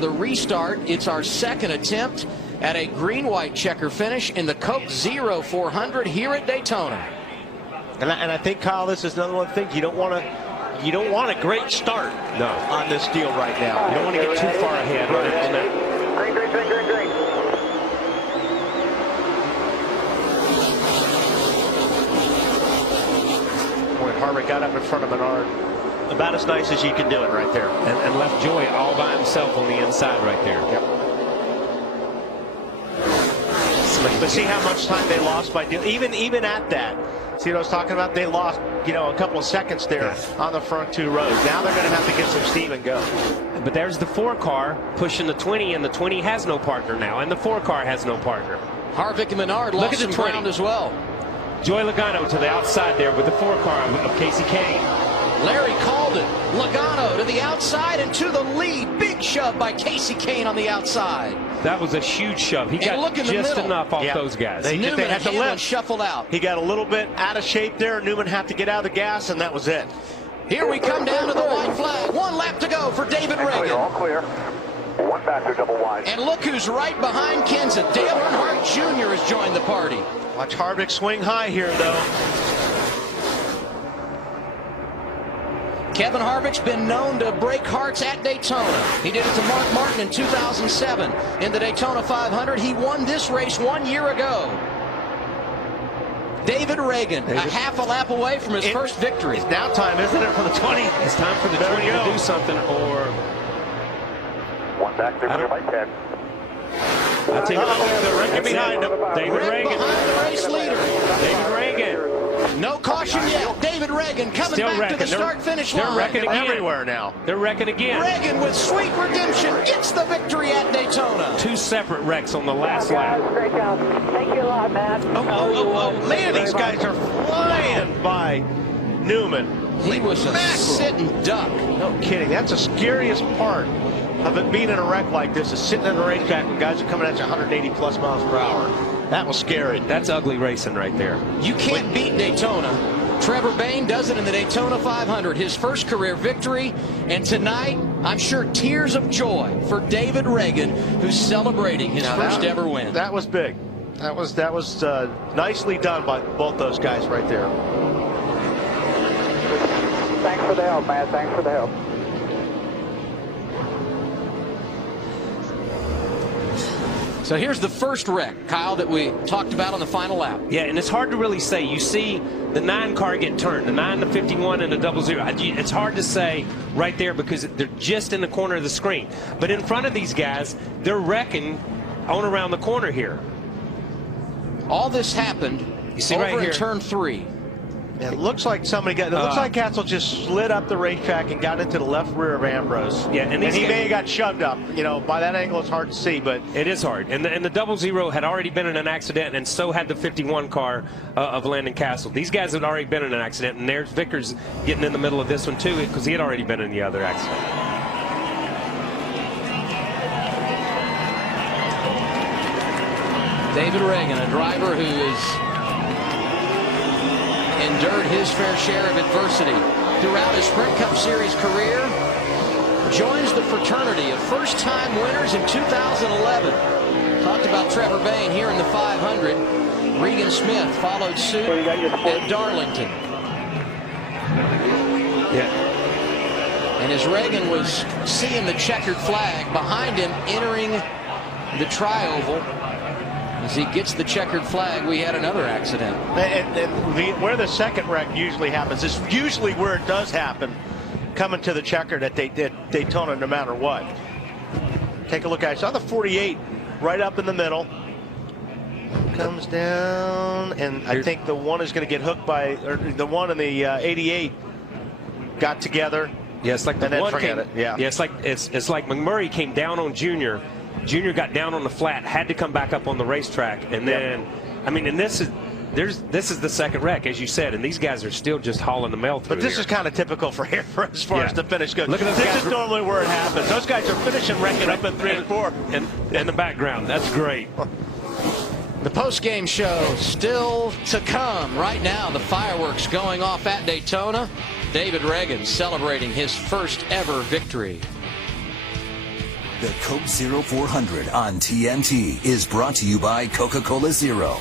The restart, it's our second attempt at a green-white checker finish in the Coke 0400 here at Daytona. And I think, Kyle, this is another one thing you don't want a great start on this deal right now. You don't want to get too far ahead on it. Green. Boy, Harvick got up in front of Menard. About as nice as you can do it right there. And left Joy all by himself on the inside right there. Yep. But see how much time they lost by doing, even at that. See what I was talking about? They lost, a couple of seconds there on the front two rows. Now they're going to have to get some steam and go. But there's the 4 car pushing the 20, and the 20 has no partner now, and the 4 car has no partner. Harvick and Menard lost some ground as well. Joy Logano to the outside there with the 4 car of Casey Kahne. Larry called it. Logano to the outside and to the lead. Big shove by Casey Kahne on the outside. That was a huge shove. He got just enough off those guys. Newman they had to lift. Shuffled out. He got a little bit out of shape there. Newman had to get out of the gas, and that was it. Here we come down to the white flag. 1 lap to go for David Ragan. All clear. 1 factor, double wide. And look who's right behind Kenseth. Dale Earnhardt Jr. has joined the party. Watch Harvick swing high here, though. Kevin Harvick's been known to break hearts at Daytona. He did it to Mark Martin in 2007 in the Daytona 500. He won this race 1 year ago. David Ragan, a half a lap away from his first victory. It's now time, isn't it, for the 20? It's time for the 20 to do something, or 1 back, clear by 10. I take they're right behind him. David Ragan behind the race leader. David Ragan. No caution yet. David Ragan coming back to the start-finish line. They're wrecking again. Everywhere now. They're wrecking again. Ragan with sweet redemption gets the victory at Daytona. 2 separate wrecks on the last lap. Great job. Thank you a lot, Matt. Man, these guys are flying by Newman. He was a sitting duck. No kidding. That's the scariest part of it being in a wreck like this, is sitting in a racetrack when guys are coming at you 180 plus miles per hour. That was scary. That's ugly racing right there. You can't beat Daytona. Trevor Bayne does it in the Daytona 500, his first career victory. And tonight, I'm sure tears of joy for David Ragan, who's celebrating his first ever win. That was big. That was nicely done by both those guys right there. Thanks for the help, Matt. Thanks for the help. So here's the first wreck, Kyle, that we talked about on the final lap. Yeah, and it's hard to really say. You see the 9 car get turned, the 9 to 51 and the 00. It's hard to say right there because they're just in the corner of the screen. But in front of these guys, they're wrecking on around the corner here. All this happened over in turn 3. It looks like somebody got. It looks like Cassill just slid up the racetrack and got into the left rear of Ambrose. Yeah, and he may have got shoved up. By that angle, it's hard to see, but it is hard. And the 00 had already been in an accident, and so had the 51 car of Landon Cassill. These guys had already been in an accident, and there's Vickers getting in the middle of this one too, because he had already been in the other accident. David Ragan, a driver who is endured his fair share of adversity throughout his Sprint Cup Series career, joins the fraternity of first-time winners in 2011. Talked about Trevor Bayne here in the 500. Regan Smith followed suit at Darlington. Yeah. And as Ragan was seeing the checkered flag behind him entering the tri-oval, as he gets the checkered flag, we had another accident. And where the second wreck usually happens is usually where it does happen, coming to the checkered at Daytona no matter what. Take a look. I saw the 48 right up in the middle. Comes down, and I think the one is going to get hooked by, or the one in the 88 got together. Yeah, it's like the one came, Yeah, it's like McMurray came down on Junior. Junior got down on the flat, had to come back up on the racetrack, and then, and this is the second wreck, as you said, and these guys are still just hauling the mail through. But this is kind of typical for here, as far as the finish goes. Look at those this guys. is normally where it happens. Those guys are finishing wrecking up in 3 and 4. In the background, that's great. The post-game show still to come. Right now, the fireworks going off at Daytona. David Ragan celebrating his first ever victory. The Coke Zero 400 on TNT is brought to you by Coca-Cola Zero.